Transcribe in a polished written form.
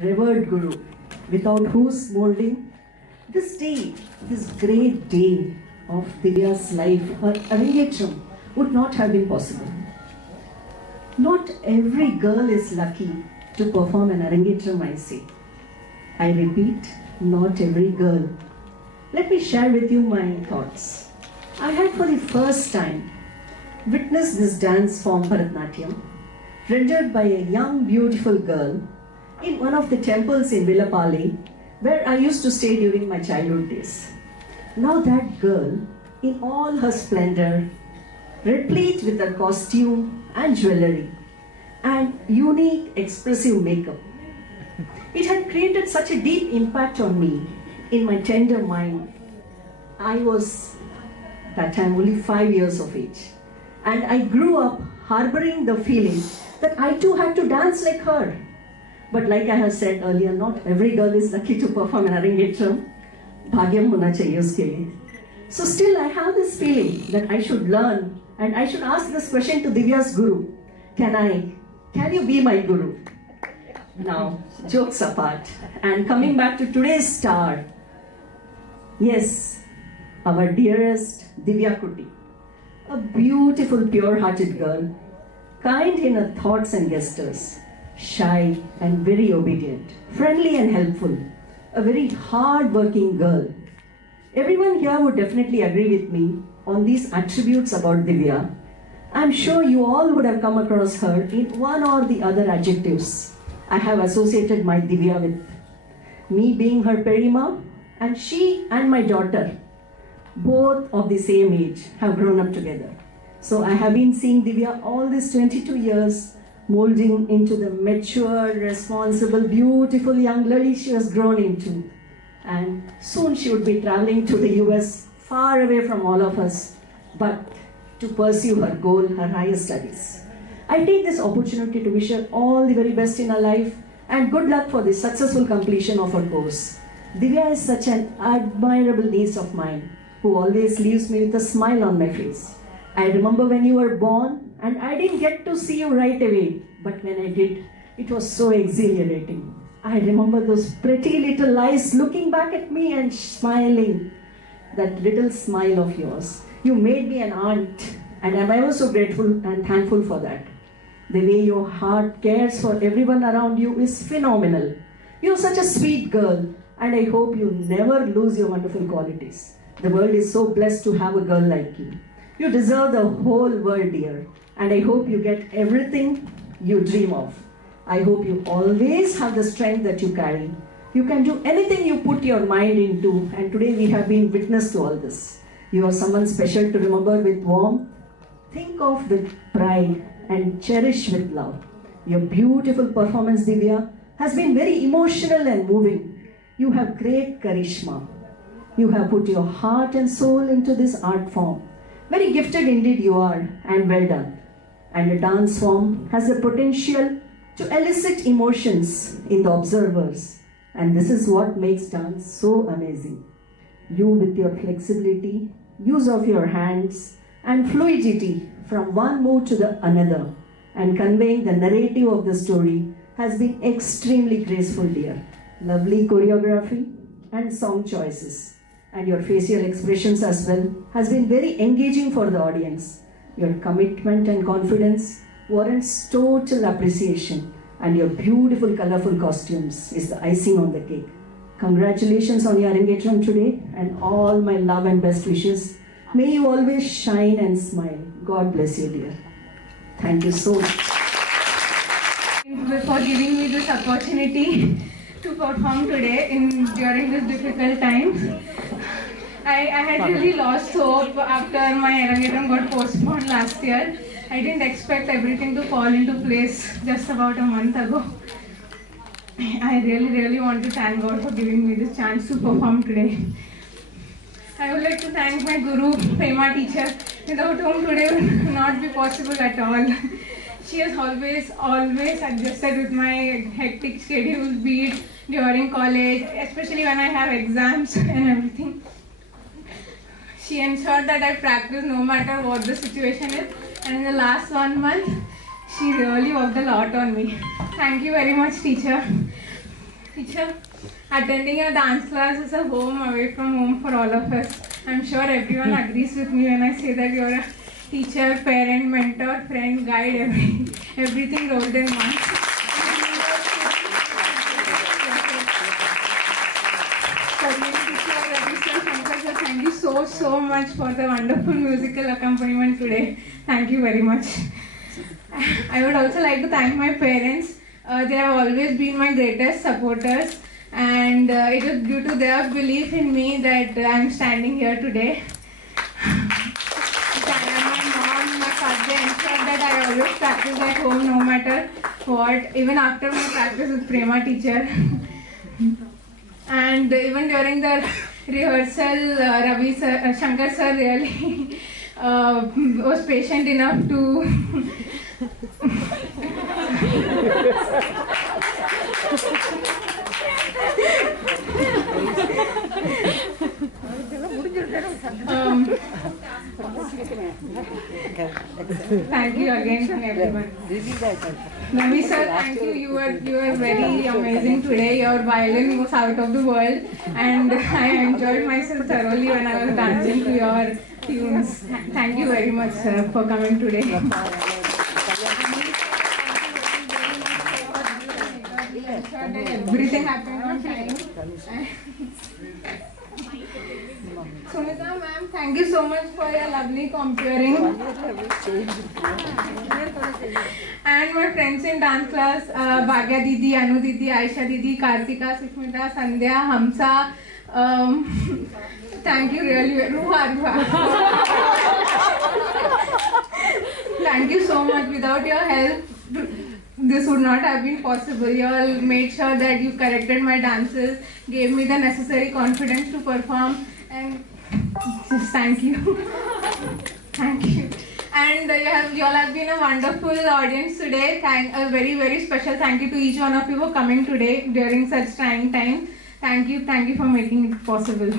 revered Guru, without whose molding, this day, this great day of Divya's life, her Arangetram, would not have been possible. Not every girl is lucky to perform an Arangetram, I say. I repeat, not every girl. Let me share with you my thoughts. I had for the first time witnessed this dance form Bharatanatyam, rendered by a young beautiful girl in one of the temples in Villapalli, where I used to stay during my childhood days. Now that girl, in all her splendor, replete with her costume and jewellery and unique expressive makeup, it had created such a deep impact on me in my tender mind. I was that time only 5 years of age, and I grew up harboring the feeling that I too had to dance like her. But like I have said earlier, not every girl is lucky to perform an Arangetram. Bhagyam hona chahiye uske liye. So still I have this feeling that I should learn, and I should ask this question to Divya's Guru. Can you be my Guru? Now, jokes apart, and coming back to today's star, yes, our dearest Divya Kuti, a beautiful, pure-hearted girl, kind in her thoughts and gestures, shy and very obedient, friendly and helpful, a very hard-working girl. Everyone here would definitely agree with me on these attributes about Divya. I'm sure you all would have come across her in one or the other adjectives. I have associated my Divya with me being her Perima, and she and my daughter, both of the same age, have grown up together. So I have been seeing Divya all these 22 years, molding into the mature, responsible, beautiful young lady she has grown into. And soon she would be traveling to the US, far away from all of us, but to pursue her goal, her higher studies. I take this opportunity to wish her all the very best in her life and good luck for the successful completion of her course. Divya is such an admirable niece of mine who always leaves me with a smile on my face. I remember when you were born, and I didn't get to see you right away, but when I did, it was so exhilarating. I remember those pretty little eyes looking back at me and smiling, that little smile of yours. You made me an aunt, and I'm ever so grateful and thankful for that. The way your heart cares for everyone around you is phenomenal. You're such a sweet girl, and I hope you never lose your wonderful qualities. The world is so blessed to have a girl like you. You deserve the whole world, dear, and I hope you get everything you dream of. I hope you always have the strength that you carry. You can do anything you put your mind into, and today we have been witness to all this. You are someone special to remember with warmth, think of with pride, and cherish with love. Your beautiful performance, Divya, has been very emotional and moving. You have great charisma. You have put your heart and soul into this art form. Very gifted indeed you are, and well done. And a dance form has the potential to elicit emotions in the observers. And this is what makes dance so amazing. You with your flexibility, use of your hands, and fluidity from one move to the another, and conveying the narrative of the story has been extremely graceful, dear. Lovely choreography and song choices, and your facial expressions as well has been very engaging for the audience. Your commitment and confidence warrants total appreciation, and your beautiful colorful costumes is the icing on the cake. Congratulations on your Arangetram today, and all my love and best wishes. May you always shine and smile. God bless you, dear. Thank you so much. For giving me this opportunity to perform today during this difficult times. I had really lost hope after my Arangetram got postponed last year. I didn't expect everything to fall into place just about a month ago. I really want to thank God for giving me this chance to perform today. I would like to thank my Guru, Prema teacher, without whom today would not be possible at all. She has always adjusted with my hectic schedule, be it during college, especially when I have exams and everything. She ensured that I practice no matter what the situation is, and in the last 1 month, she really worked a lot on me. Thank you very much, teacher. Rishabh, attending a dance class is a home away from home for all of us. I'm sure everyone agrees with me when I say that you're a teacher, parent, mentor, friend, guide, everything rolled in one. Thank you so much for the wonderful musical accompaniment today. Thank you very much. I would also like to thank my parents. They have always been my greatest supporters, and it is due to their belief in me that I am standing here today. My mom, my father ensured that I always practice at home no matter what, even after my practice with Prema teacher. And even during the rehearsal, Ravi sir, Shankar sir really was patient enough to thank you again from everyone. Ravi sir, thank you. You were very amazing today. Your violin was out of the world, and I enjoyed myself thoroughly when I was dancing to your tunes. Thank you very much, sir, for coming today. Everything happened on time. Sunita ma'am, thank you so much for your lovely comparing. And my friends in dance class, Bhagya Didi, Anu Didi, Aisha Didi, Kartika, Sushmita, Sandhya, Hamsa. Thank you really. Thank you so much. Without your help, this would not have been possible. You all made sure that you corrected my dances, gave me the necessary confidence to perform, and just thank you. Thank you. And you all have been a wonderful audience today. A very, very special thank you to each one of you for coming today during such trying times. Thank you for making it possible.